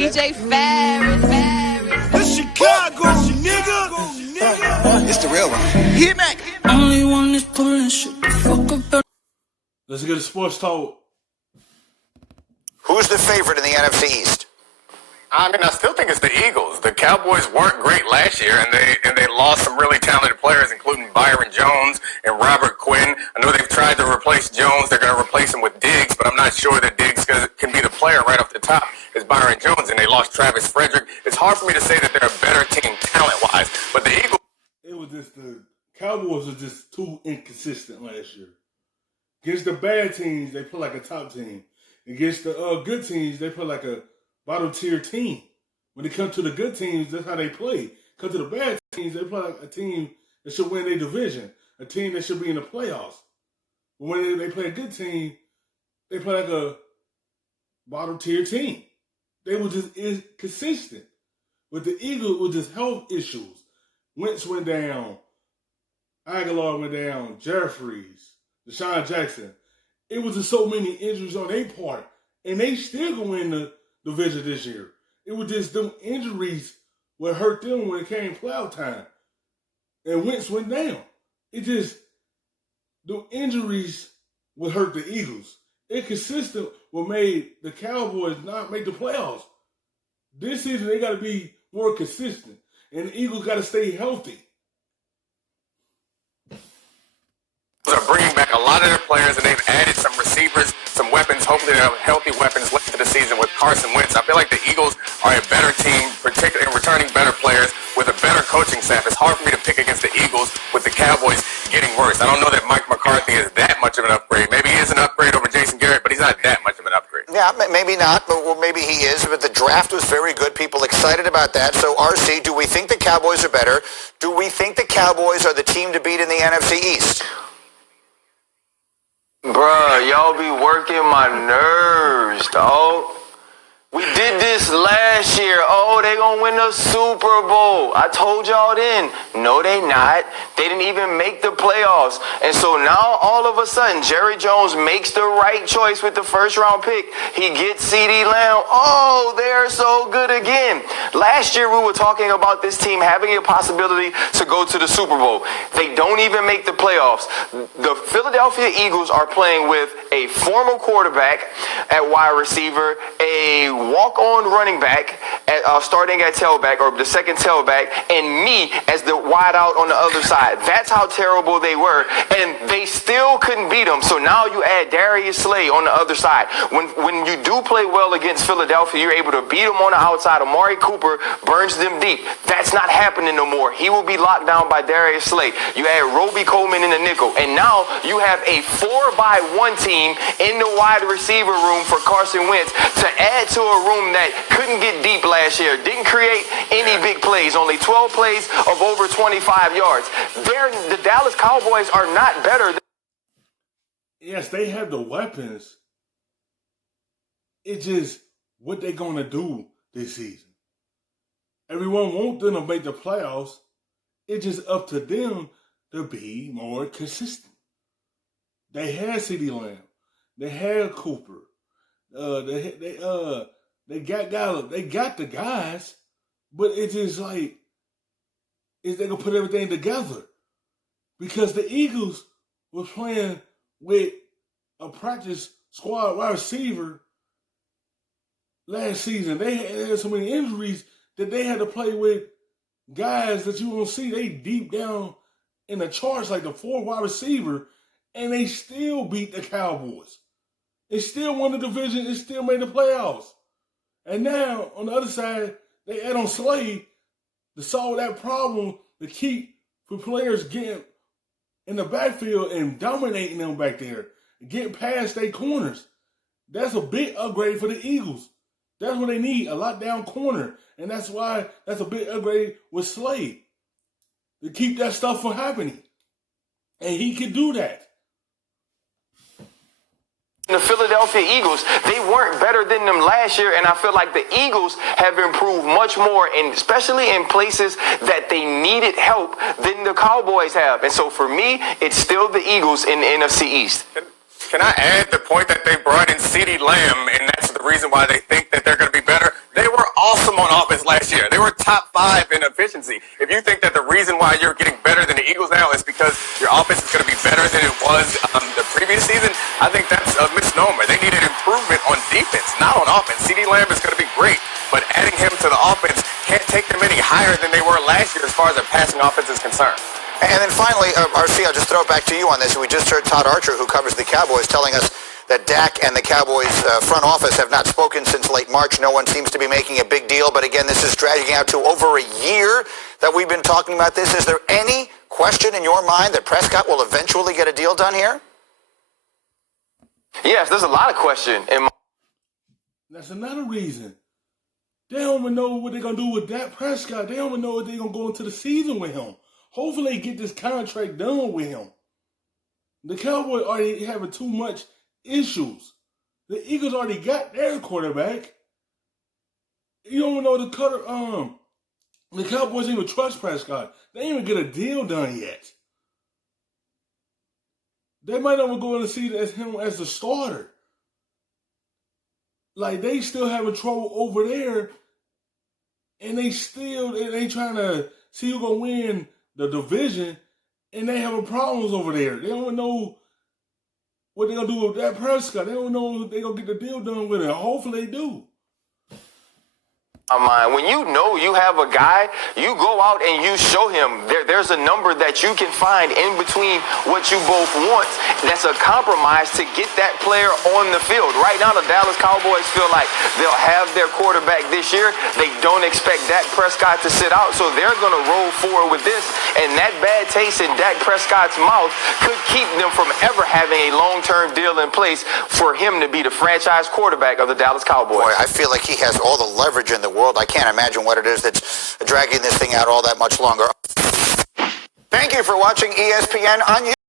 DJ Ferris. The Chicago nigga. It's the real one. Hit me. Only one is pulling shit the fuck up. Let's get a sports talk. Who's the favorite in the NFC East? I mean, I still think it's the Eagles. The Cowboys weren't great last year, and they lost some really talented players, including Byron Jones and Robert Quinn. I know they've tried to replace Jones. They're going to replace him with Diggs, but I'm not sure that Diggs can be the player right off the top as Byron Jones, and they lost Travis Frederick. It's hard for me to say that they're a better team talent-wise, but the Eagles... It was just the Cowboys were just too inconsistent last year. Against the bad teams, they play like a top team. Against the good teams, they play like a bottom tier team. When they come to the good teams, that's how they play. Come to the bad teams, they play like a team that should win their division, a team that should be in the playoffs. But when they play a good team, they play like a bottom tier team. They were just inconsistent. With the Eagles, with just health issues. Wentz went down. Aguilar went down. Jeffries, Deshaun Jackson. It was just so many injuries on their part. And they still going to win the division this year. It was just them injuries would hurt them when it came playoff time. And Wentz went down. It just, the injuries would hurt the Eagles. Inconsistent what made the Cowboys not make the playoffs. This season, they got to be more consistent. And the Eagles got to stay healthy. Are bringing back a lot of their players, and they've added some receivers, some weapons. Hopefully they have healthy weapons late to the season with Carson Wentz. I feel like the Eagles are a better team, particularly in returning better players with a better coaching staff. It's hard for me to pick against the Eagles with the Cowboys getting worse. I don't know that Mike McCarthy is that much of an upgrade. Maybe he is an upgrade over Jason Garrett, but he's not that much of an upgrade. Yeah, maybe not, but well, maybe he is. But the draft was very good. People excited about that. So, RC, do we think the Cowboys are better? Do we think the Cowboys are the team to beat in the NFC East? Bruh, y'all be working my nerves, dog. We did this last year. Oh, they gonna win the Super Bowl. I told y'all then. No, they not. They didn't even make the playoffs. And so now, all of a sudden, Jerry Jones makes the right choice with the first-round pick. He gets CeeDee Lamb. Oh, they're so good again. Last year, we were talking about this team having a possibility to go to the Super Bowl. They don't even make the playoffs. The Philadelphia Eagles are playing with a former quarterback at wide receiver, a walk-on running back starting at tailback, or the second tailback, and me as the wideout on the other side. That's how terrible they were, and they still couldn't beat them. So now you add Darius Slay on the other side. When you do play well against Philadelphia, you're able to beat them on the outside. Amari Cooper burns them deep. That's not happening no more. He will be locked down by Darius Slay. You add Roby Coleman in the nickel, and now you have a 4-by-1 team in the wide receiver room for Carson Wentz to add to a room that couldn't get deep last year, didn't create any big plays, only 12 plays of over 25 yards. The Dallas Cowboys are not better. Yes, they have the weapons. It's just what they're going to do this season. Everyone wants them to make the playoffs. It's just up to them to be more consistent. They had CeeDee Lamb. They had Cooper. They got Gallup. They got the guys, but it's just like they gonna put everything together. Because the Eagles were playing with a practice squad wide receiver last season. They had so many injuries that they had to play with guys that you won't see. They deep down in the charts like the 4 wide receiver, and they still beat the Cowboys. They still won the division and still made the playoffs. And now, on the other side, they add on Slade to solve that problem, to keep for players getting in the backfield and dominating them back there, getting past their corners. That's a big upgrade for the Eagles. That's what they need, a lockdown corner. And that's why that's a big upgrade with Slade, to keep that stuff from happening. And he can do that. The Philadelphia Eagles, they weren't better than them last year, and I feel like the Eagles have improved much more, and especially in places that they needed help than the Cowboys have. And so for me, it's still the Eagles in the NFC East. Can I add the point that they brought in CeeDee Lamb, and that's the reason why they think that they're going to be better? They were were top 5 in efficiency. If you think that the reason why you're getting better than the Eagles now is because your offense is going to be better than it was the previous season, I think that's a misnomer. They needed improvement on defense, not on offense. CeeDee Lamb is going to be great, but adding him to the offense can't take them any higher than they were last year as far as their passing offense is concerned. And then finally, RC, I'll just throw it back to you on this. We just heard Todd Archer, who covers the Cowboys, telling us that Dak and the Cowboys front office have not spoken since late March. No one seems to be making a big deal. But again, this is dragging out to over a year that we've been talking about this. Is there any question in your mind that Prescott will eventually get a deal done here? Yes, there's a lot of question in my. That's another reason. They don't even know what they're going to do with Dak Prescott. They don't even know if they're going to go into the season with him. Hopefully they get this contract done with him. The Cowboys already having too much issues. The Eagles already got their quarterback. You don't even know the Cowboys even trust Prescott. They ain't even get a deal done yet. They might not even go in the season as him as the starter. Like, they still having trouble over there, and they trying to see who's going to win the division, and they having problems over there. They don't know what they're going to do with that Prescott. They don't know if they're going to get the deal done with it. Hopefully they do. Mind. When you know you have a guy, you go out and you show him there's a number that you can find in between what you both want. That's a compromise to get that player on the field. Right now, the Dallas Cowboys feel like they'll have their quarterback this year. They don't expect Dak Prescott to sit out, so they're going to roll forward with this. And that bad taste in Dak Prescott's mouth could keep them from ever having a long-term deal in place for him to be the franchise quarterback of the Dallas Cowboys. Boy, I feel like he has all the leverage in the world. I can't imagine what it is that's dragging this thing out all that much longer. Thank you for watching ESPN on YouTube.